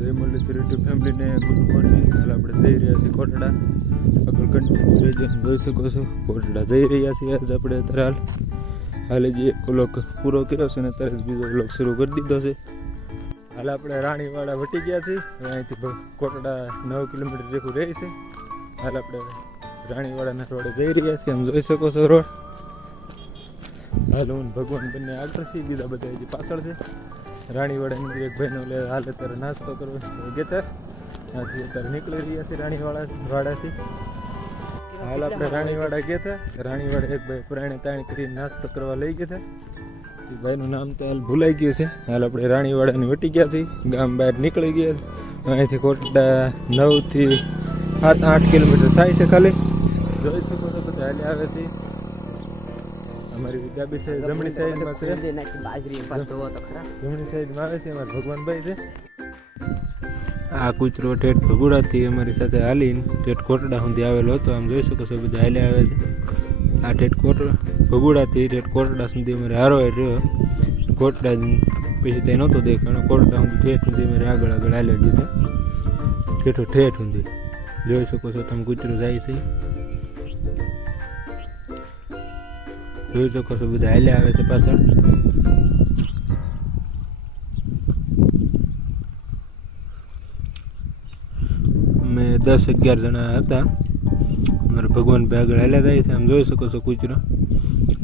જય મુરલીધર યુટ્યુબ ફેમિલીને good morning. હાલ આપણે જઈ રહ્યા છીએ કોટડા. આગળ કન્ટિન્યુ રહેજો. જોઈ શકો છો કોટડા જઈ રહ્યા છીએ. આજ આપણે અત્યારે હાલ જે એક વ્લોગ પૂરો કર્યો છે ને ત્યારે જ બીજો વ્લોગ શરૂ કરી દીધો છે. હાલ આપણે રાણીવાડા વટી ગયા છીએ. અહીંથી કોટડા 9 કિલોમીટર જેટલું રહે છે. હાલ આપણે રાણીવાડાના રોડે જઈ રહ્યા છીએ. આમ જોઈ શકો છો રોડ. હાલ હું ભગવાન બંને આગળ છીએ, બીજા બધા હજી પાછળ છે. રાણીવાડાની એક ભાઈનો લે હાલ અત્યારે નાસ્તો કરવા ગયા ત્યાંથી અત્યારે નીકળી રહ્યા છે વાડાથી. હાલ આપણે રાણીવાડા ગયા હતા. રાણીવાડા એક ભાઈ પુરાણે તાણી કરીને નાસ્તો કરવા લઈ ગયા હતા. એ ભાઈનું નામ તો હાલ ભૂલાઈ ગયું છે. હાલ આપણે રાણીવાડાની વટી ગયા છીએ, ગામ બહાર નીકળી ગયા. અહીંથી કોટડા 9 થી 7-8 કિલોમીટર થાય છે ખાલી. જોઈ શકો છો બધા હાલે આવે છે. અમારી ડાબી સાઈડ જમણી સાઈડમાં છે, જમણી સાઈડમાં આવે છે અમારા ભગવાનભાઈ છે. આ કૂતરો ઠેઠ ભગુડાથી અમારી સાથે હાલીને ઠેઠ કોટડા સુધી આવેલો હતો. આમ જોઈ શકો છો બધા હાલે આવે છે. આ ઠેઠ ભગુડાથી ઠેઠ કોટડા સુધી અમારે હારો રહ્યો. કોટડા પછી ત્યાં નહોતો દેખાણો. કોટડા સુધી ઠેઠ સુધી અમારે આગળ હાલે દીધો. ઠેઠ સુધી જોઈ શકો છો તમે કૂતરો જાય છે. જોઈ શકો છો બધા હાલે આવે છે પાછળ. અમે 10-11 જણા હતા. અમારા ભગવાનભાઈ આગળ હાલ્યા જાય છે. આમ જોઈ શકો છો કૂતરો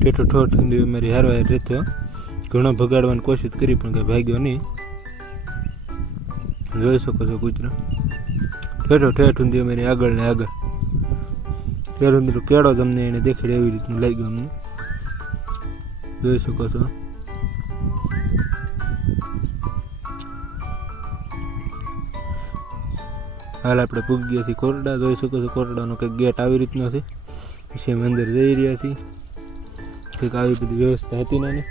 ઠેઠ સુધી અમારી હારો રહેતો. ઘણો ભગાડવાની કોશિશ કરી પણ કંઈ ભાગ્યો નહીં. જોઈ શકો છો કૂતરો ઠેઠ સુધી અમારી આગળ ને આગળ. ત્યારે કેળો તમને એને દેખાડે એવી રીતનું લાગ્યું અમને. જોઈ શકો છો. હાલ આપણે પૂગી ગયા છીએ કોટડા. જોઈ શકો છો કોટડાનો કંઈક ગેટ આવી રીતનો છે. પછી અમે અંદર જઈ રહ્યા છીએ. કંઈક આવી બધી વ્યવસ્થા હતી નાની.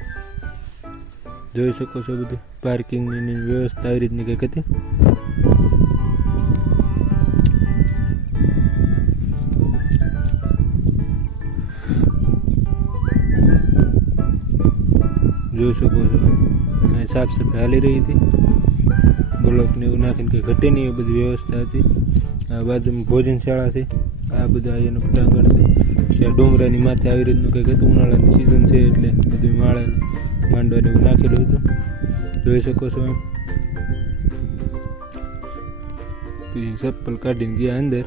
જોઈ શકો છો બધી પાર્કિંગની વ્યવસ્થા આવી રીતની કંઈક હતી. જોઈ શકો છો અહીં સાફ સફાઈ હાલી રહી હતી. બ્લોકને એવું નાખીને કંઈ ઘટે નહીં એ બધી વ્યવસ્થા હતી. આ બાજુમાં ભોજનશાળા છે. આ બધા એનું પ્રાંગણ છે. પછી આ ડુંગરાની માથે આવી રીતનું કંઈક હતું. ઉનાળાની સિઝન છે એટલે બધું માંડવાને એવું નાખેલું હતું. જોઈ શકો છો. પછી ચપ્પલ કાઢીને ગયા અંદર.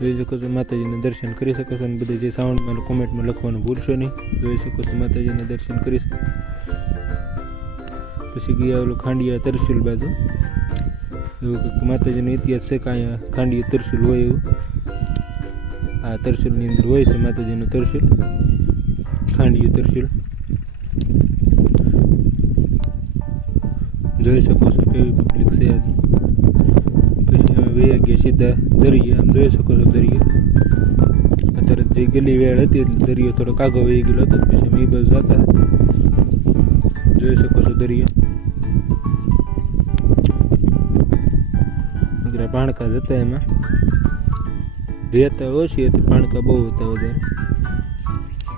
જોઈ શકો છો માતાજીના દર્શન કરી શકો છો. અને બધા જે સાઉન્ડમાં કોમેન્ટમાં લખવાનું ભૂલશો નહીં. જોઈ શકો છો માતાજીના દર્શન કરી શકો. પછી ગયા ઓલું ખાંડિયા તરસુલ બાજુ. એવું કંઈક માતાજીનો ઇતિહાસ છે કે અહીંયા ખાંડિયા તરસુલ હોય એવું. આ તરસુલની અંદર હોય છે માતાજીનું તરસુલ, ખાંડિયા તરસુલ. જોઈ શકો છો કેવી પબ્લિક છે આજે. પછી અમે વયા ગયા સીધા દરિયા. આમ જોઈ શકો છો દરિયો. અત્યારે જે ગલી વેળ હતી એટલે દરિયો થોડોક આગો વહી ગયેલો હતો. પછી અમે એ બાજુ જતા. જોઈ શકો છો દરિયો. પાણકા જતા એમાં રહેતા ઓછી હતી, પાણકા બહુ હતા વધારે.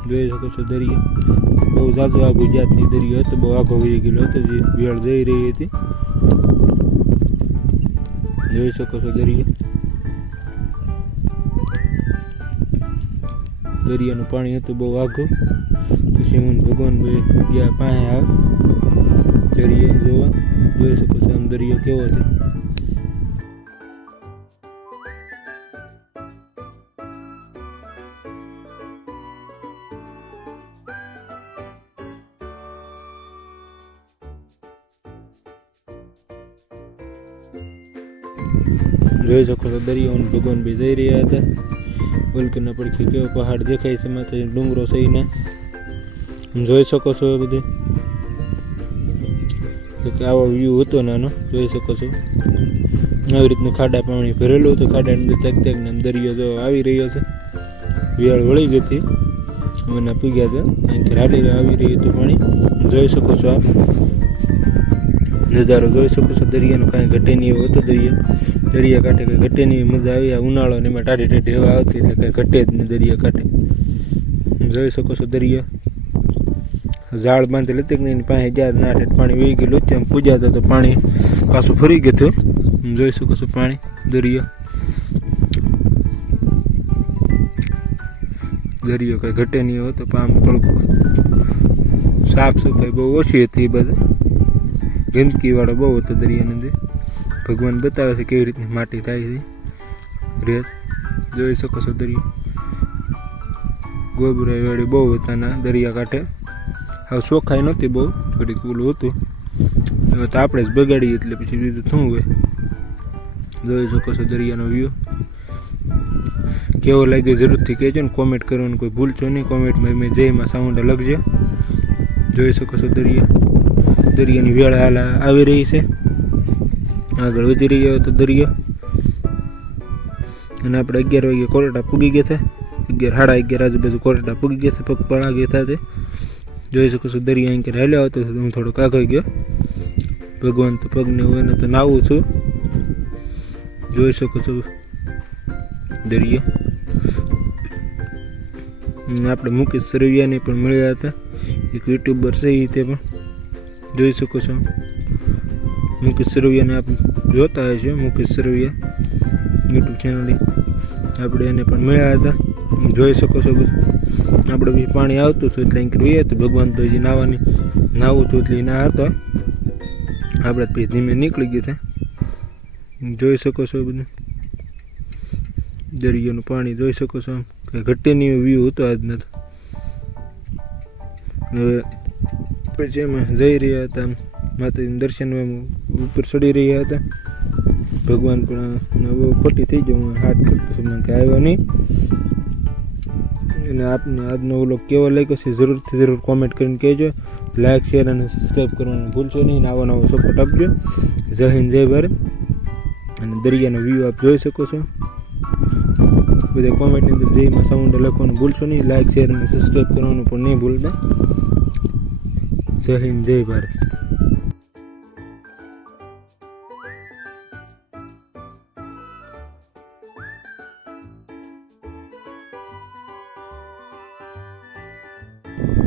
જોઈ શકો છો દરિયો બહુ ઝાઝો આગો જાતની દરિયો હતો. બહુ આગો વહી ગયેલો હતો. જે વેળ જઈ રહી હતી. જોઈ શકો છો દરિયો. દરિયાનું પાણી હતું બહુ આઘું. પછી હું ભગવાનભાઈ ગયા પાસે આવ દરિયા જોવા. જોઈ શકો છો આમ દરિયો કેવો છે. જોઈ શકો છો દરિયો. ભગવાનભાઈ જઈ રહ્યા હતા. વલકીના પડખે કેવો પહાડ દેખાય છે. માથે ડુંગરો સહીને જોઈ શકો છો. બધે આવો વ્યૂ હતો નાનો. જોઈ શકો છો આવી રીતનું ખાડા પાણી ભરેલું હતું. ખાડાની અંદર તક દરિયો જો આવી રહ્યો છે. વિયાળ વળી ગઈ હતી. અમે પૂગ્યા હતા. અહીંથી રાડી આવી રહ્યું હતું પાણી. જોઈ શકો છો આપ નજારો. જોઈ શકો છો દરિયાનો કાંઈ ઘટે નહીં એવો હતો. દરિયા કાંઠે કંઈ ઘટે નહીં. મજા આવી. આ ઉનાળો ને એમાં ટાઢી હવા આવતી એટલે કંઈ ઘટે જ નહીં દરિયા કાંઠે. જોઈ શકો છો દરિયો. ઝાડ બાંધેલ હતી કે નહીં પાસે જ્યાં ના પાણી વહી ગયેલું. ત્યાં પૂજા હતા તો પાણી પાછું ફરી ગયું હતું. જોઈ શકો છો પાણી દરિયો કંઈ ઘટે નહીં હોય તો આમ થોડુંક સાફ સફાઈ બહુ ઓછી હતી એ બધા ગંદકીવાળો બહુ હતો દરિયાની અંદર ભગવાન બતાવે છે કેવી રીતની માટી થાય છે રેત જોઈ શકો છો દરિયો ગોબરા વાળી બહુ હતા ના દરિયા કાંઠે હવે ચોખાઈ નહોતી બહુ થોડીક ઓલું હતું હવે તો આપણે જ બગાડીએ એટલે પછી બીજું શું હોય જોઈ શકો છો દરિયાનો વ્યૂ કેવો લાગ્યો જરૂરથી કહેજો ને કોમેન્ટ કરવાનું કોઈ ભૂલશો નહીં કોમેન્ટમાં મેં જયમાં સાઉન્ડ લખજો જોઈ શકો છો દરિયાની વેળા હાલ આવી રહી છે આગળ વધી રહ્યો હતો દરિયો અને આપણે 11 વાગે કોરડા પૂગી ગયા હતા 11 સાડા 11 આજુબાજુ કોરડા પૂગી ગયા હતા પગપાળા ગયા હતા જોઈ શકો છો દરિયા અહીં હાલ્યો હતો હું થોડોક આગળ ગયો ભગવાન તો પગને હોય ને તો નાવું છું જોઈ શકો છો દરિયો આપણે મુકેશ સરવૈયાને પણ મળ્યા હતા એક યુટ્યુબર છે એ તે પણ જોઈ શકો છો મુકેશ સરવૈયાને આપણે જોતા હોય છે મુકેશ સરવૈયા યુટ્યુબ ચેનલ આપણે એને પણ મળ્યા હતા જોઈ શકો છો બધું આપણે બી પાણી આવતું હતું એટલે અહીં કરીએ તો ભગવાન તો હજી નાવું હતું એટલે ના હતા આપણે પછી ધીમે નીકળી ગયા હતા જોઈ શકો છો બધું દરિયાનું પાણી જોઈ શકો છો કંઈ ઘટે નહીં વ્યૂ હતો આજનો તો હવે પછી એમાં જઈ રહ્યા હતા માતાજીના દર્શનમાં ઉપર ચડી રહ્યા હતા ભગવાન પણ બહુ ખોટી થઈ ગયો હું હાથ કરતો છું મને કંઈ આવ્યો નહીં અને આપને આજનો વ્લોગ કેવો લાગ્યો છે જરૂર કોમેન્ટ કરીને કહેજો લાઈક શેર અને સબસ્ક્રાઈબ કરવાનું ભૂલશો નહીં નવો સપોર્ટ આપજો જય હિન્દ જય ભારત અને દરિયાનો વ્યૂ આપ જોઈ શકો છો બધા કોમેન્ટની અંદર જયમાં સાઉન્ડ લખવાનું ભૂલશો નહીં લાઈક શેર અને સબસ્ક્રાઈબ કરવાનું પણ નહીં ભૂલતા જય હિન્દ જય ભારત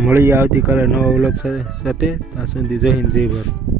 મળીએ આવતીકાલે નવા વ્લોગ સાથે ત્યાં સુધી જય હિન્દ જય ભારત